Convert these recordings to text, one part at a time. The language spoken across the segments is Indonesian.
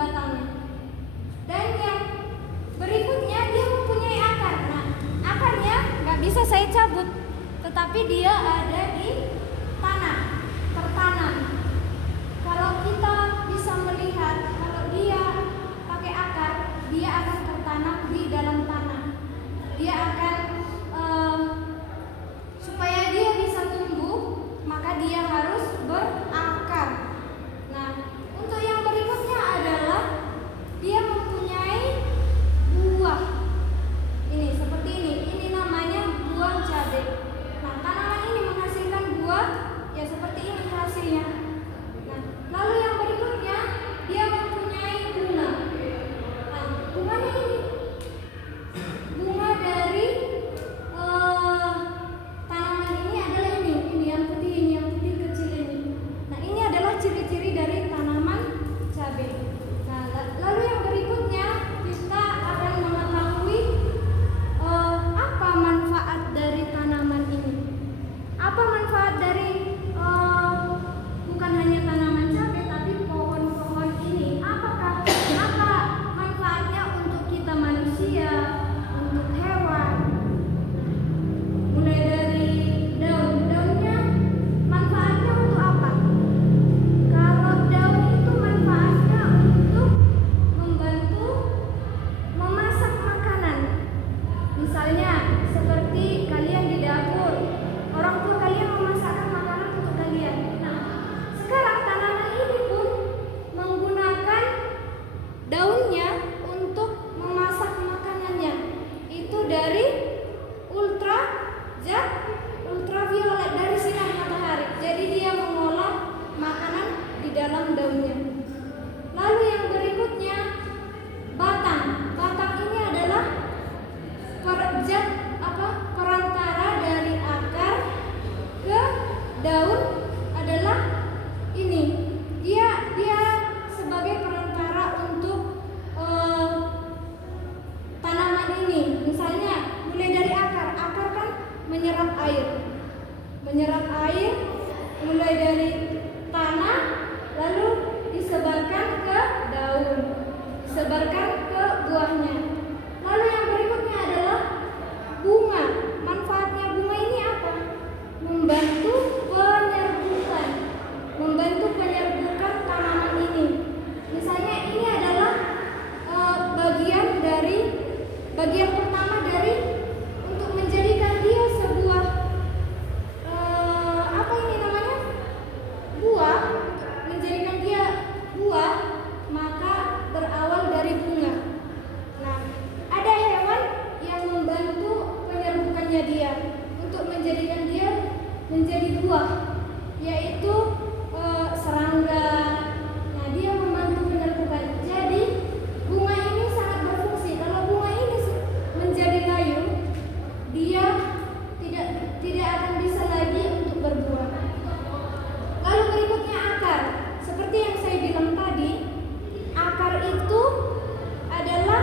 batangnya. Dan yang berikutnya dia mempunyai akar. Nah, akarnya nggak bisa saya cabut, tetapi dia ada di tanah, tertanam. Kalau kita bisa melihat, kalau dia pakai akar, dia akan tertanam di dalam tanah. Dia akan supaya dia bisa tumbuh, maka dia harus berakar. Nah, untuk yang berikutnya adalah dia mempunyai buah. Ini seperti ini. Ini namanya buah cabai. Nah, tanaman ini menghasilkan buah ya seperti ini hasilnya. Nah, lalu yang berikutnya dia mempunyai bunga. Nah, bunganya ini bunga dari tanaman ini adalah ini yang putih kecil ini. Nah, ini adalah ciri-ciri dari tanaman cabai. Nah, lalu yang berikutnya kita akan mengetahui apa manfaat dari tanaman ini. Apa manfaat dari bukan hanya tanaman cabai tapi pohon-pohon ini? Apa manfaatnya untuk kita manusia, untuk hewan? Mulai dari daunnya, manfaatnya untuk apa? Kalau daun itu manfaatnya untuk membantu memasak makanan. Misalnya seperti kalian di dapur, orang tua kalian memasakkan makanan untuk kalian. Nah, sekarang tanaman ini pun menggunakan daunnya untuk memasak makanannya. Itu dari ultraviolet, dari sinar matahari. Jadi dia mengolah makanan di dalam daunnya. Lalu yang berikutnya batang. Batang ini adalah perantara dari akar ke daun adalah ini. Dia sebagai perantara untuk tanaman ini. Misalnya mulai dari akar kan menyerap air mulai dari tanah, lalu disebarkan ke daun, disebarkan ke buahnya. Lalu yang berikutnya adalah bunga. Manfaatnya bunga ini apa? Membantu penyerbukan tanaman ini. Misalnya ini adalah bagian pertama dari untuk menjadikan dia sebuah buah, menjadikan dia buah, maka berawal dari bunga. Nah, ada hewan yang membantu penyerbukannya dia untuk menjadikan dia menjadi buah, yaitu serangga. Nah, dia membantu penyerbukan. Jadi bunga ini sangat berfungsi. Kalau bunga ini menjadi layu, dia tidak akan bisa lagi untuk berbuah. Lalu berikutnya akar. Seperti yang saya bilang tadi, akar itu adalah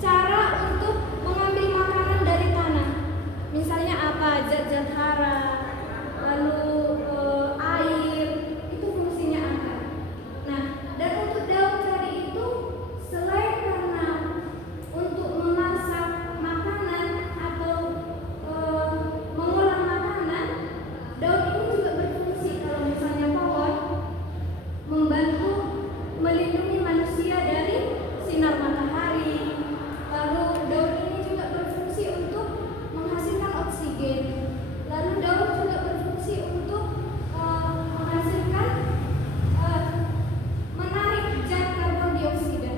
cara untuk mengambil makanan dari tanah. Misalnya apa? Zat-zat hara, lalu air, itu fungsinya akar. Nah, dan untuk daun tadi itu selain karena untuk memasak makanan atau mengolah makanan, daun ini juga berfungsi kalau misalnya pohon membantu melindungi manusia dari sinar matahari. Lalu daun ini juga berfungsi untuk menghasilkan oksigen. Lalu daun juga berfungsi untuk menghasilkan menarik zat karbon dioksida.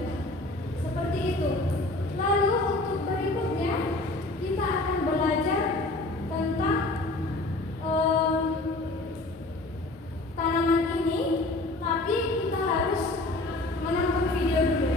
Seperti itu. Lalu untuk berikutnya kita akan belajar tentang tanaman ini, tapi kita harus menonton video dulu.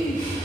ini.